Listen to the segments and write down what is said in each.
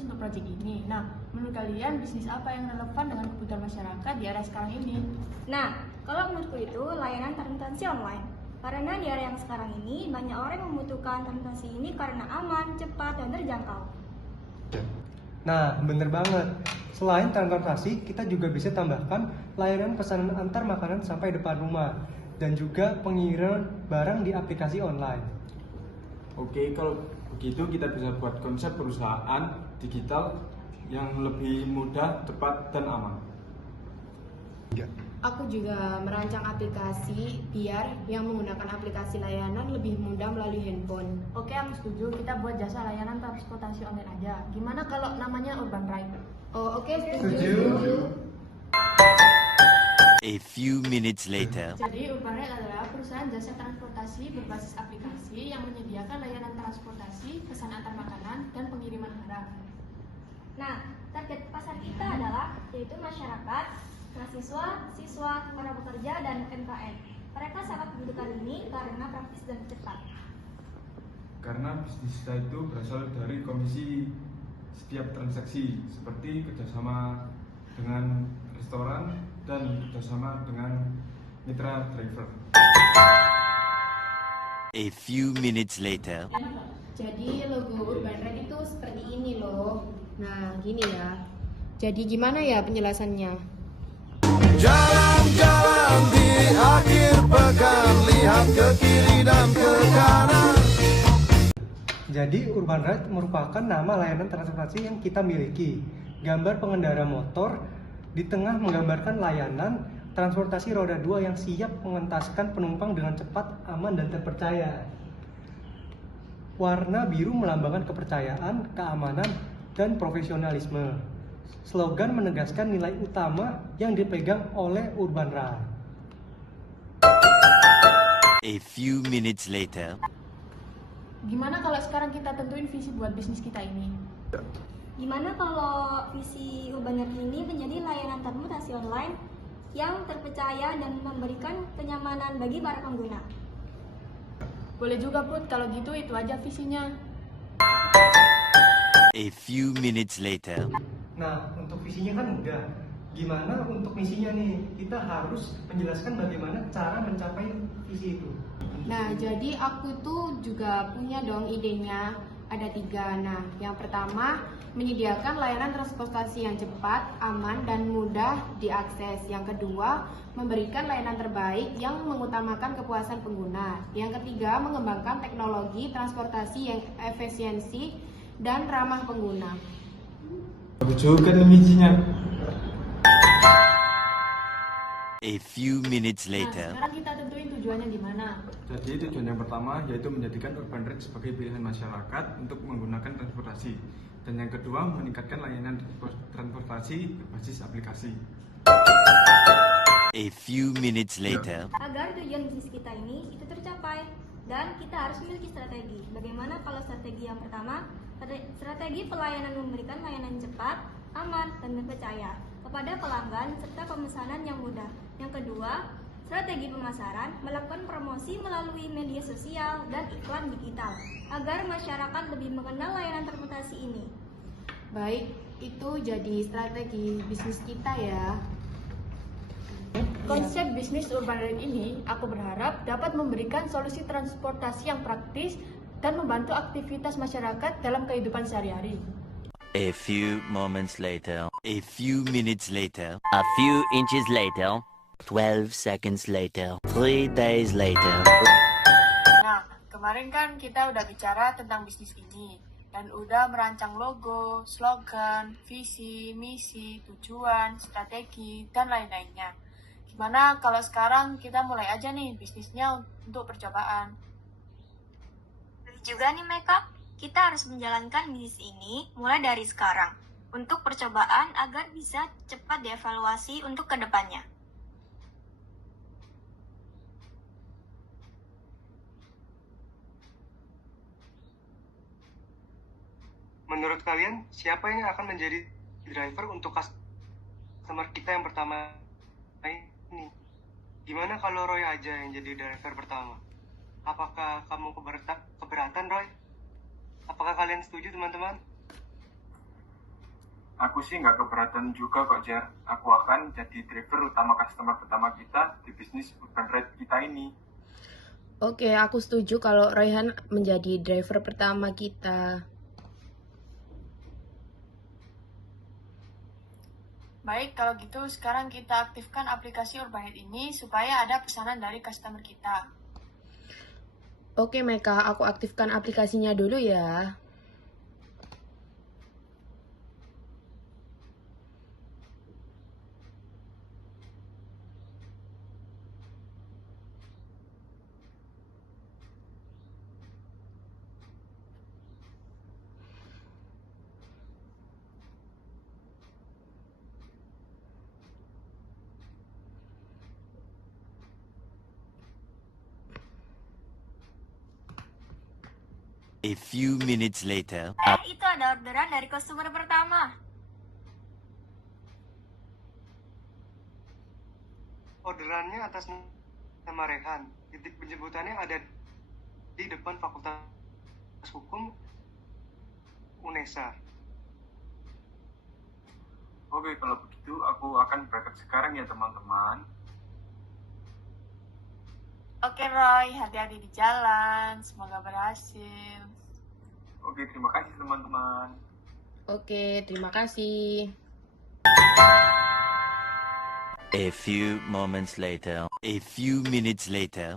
bisnis untuk proyek ini. Nah, menurut kalian bisnis apa yang relevan dengan kebutuhan masyarakat di era sekarang ini? Nah, kalau menurutku itu layanan transaksi online. Karena di era yang sekarang ini banyak orang yang membutuhkan transaksi ini karena aman, cepat, dan terjangkau. Nah, bener banget. Selain transportasi, kita juga bisa tambahkan layanan pesanan antar makanan sampai depan rumah dan juga pengiriman barang di aplikasi online. Oke, kalau begitu kita bisa buat konsep perusahaan digital yang lebih mudah, cepat, dan aman. Aku juga merancang aplikasi biar yang menggunakan aplikasi layanan lebih mudah melalui handphone. Oke, aku setuju. Kita buat jasa layanan transportasi online aja. Gimana kalau namanya Urban Ride? Oh, oke, setuju. A few minutes later. Jadi, Urban Ride adalah perusahaan jasa transportasi berbasis aplikasi yang menyediakan layanan transportasi, pesan antar makanan, dan pengiriman barang. Nah, target pasar kita adalah yaitu masyarakat, mahasiswa, siswa, para pekerja, dan UMKM. Mereka sangat membutuhkan ini karena praktis dan cepat. Karena bisnis kita itu berasal dari komisi setiap transaksi, seperti kerjasama dengan restoran dan kerjasama dengan mitra driver. A few minutes later. Jadi logo Urban Ride itu seperti ini loh. Nah, gini ya. Jadi gimana ya penjelasannya? Jalan-jalan di akhir pekan, lihat ke kiri dan ke kanan. Jadi, Urban Ride merupakan nama layanan transportasi yang kita miliki. Gambar pengendara motor di tengah menggambarkan layanan transportasi roda 2 yang siap mengentaskan penumpang dengan cepat, aman, dan terpercaya. Warna biru melambangkan kepercayaan, keamanan, dan profesionalisme. Slogan menegaskan nilai utama yang dipegang oleh Urban Ride. A few minutes later. Gimana kalau sekarang kita tentuin visi buat bisnis kita ini? Gimana kalau visi Urban Ride ini menjadi layanan transportasi online yang terpercaya dan memberikan kenyamanan bagi para pengguna? Boleh juga, Put. Kalau gitu, itu aja visinya. A few minutes later. Nah, untuk visinya kan udah. Gimana untuk misinya nih? Kita harus menjelaskan bagaimana cara mencapai visi itu. Nah, jadi aku tuh juga punya dong idenya. Ada 3. Nah, yang pertama, menyediakan layanan transportasi yang cepat, aman, dan mudah diakses. Yang kedua, memberikan layanan terbaik yang mengutamakan kepuasan pengguna. Yang ketiga, mengembangkan teknologi transportasi yang efisiensi dan ramah pengguna. Bagus juga nih misinya. A few minutes Nah, later. sekarang kita tentuin tujuannya di mana. Jadi tujuan yang pertama yaitu menjadikan Urban Ride sebagai pilihan masyarakat untuk menggunakan transportasi. Dan yang kedua, meningkatkan layanan transportasi berbasis aplikasi. A few minutes later. Agar tujuan bisnis kita ini itu tercapai, dan kita harus memiliki strategi. Bagaimana kalau strategi yang pertama? Strategi pelayanan memberikan layanan cepat, aman, dan terpercaya kepada pelanggan serta pemesanan yang mudah. Yang kedua, strategi pemasaran melakukan promosi melalui media sosial dan iklan digital agar masyarakat lebih mengenal layanan transportasi ini. Baik, itu jadi strategi bisnis kita ya. Konsep bisnis Urban Ride ini, aku berharap dapat memberikan solusi transportasi yang praktis dan membantu aktivitas masyarakat dalam kehidupan sehari-hari. A few moments later. A few minutes later. A few inches later. 12 seconds later. 3 days later. Nah, kemarin kan kita udah bicara tentang bisnis ini dan udah merancang logo, slogan, visi, misi, tujuan, strategi, dan lain-lainnya. Gimana kalau sekarang kita mulai aja nih bisnisnya untuk percobaan? Juga nih Meka, kita harus menjalankan bisnis ini mulai dari sekarang untuk percobaan agar bisa cepat dievaluasi untuk kedepannya. Menurut kalian, siapa yang akan menjadi driver untuk customer kita yang pertama ini? Gimana kalau Roy aja yang jadi driver pertama? Apakah kamu keberatan, Roy? Apakah kalian setuju, teman-teman? Aku sih nggak keberatan juga kok, Jer. Aku akan jadi driver utama customer pertama kita di bisnis urban ride kita ini. Oke, aku setuju kalau Raihan menjadi driver pertama kita. Baik, kalau gitu sekarang kita aktifkan aplikasi Urbanite ini supaya ada pesanan dari customer kita. Oke, Meka, aku aktifkan aplikasinya dulu ya. A few minutes later. Itu ada orderan dari customer pertama. Orderannya atas nama Rehan. Titik penjemputannya ada di depan Fakultas Hukum UNESA. Oke, kalau begitu aku akan berangkat sekarang ya teman-teman. Oke Roy, hati-hati di jalan, semoga berhasil. Oke, terima kasih teman-teman. Oke, terima kasih. A few moments later. A few minutes later.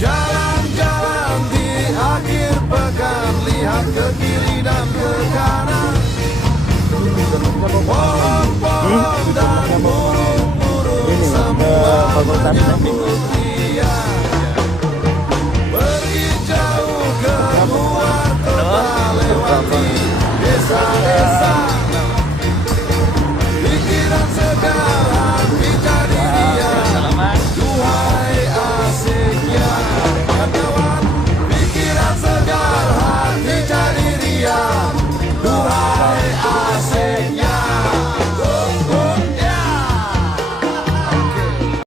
Jalan-jalan di akhir pekan, lihat ke kiri dan ke kanan. Pohon-pohon dan burung-burung semua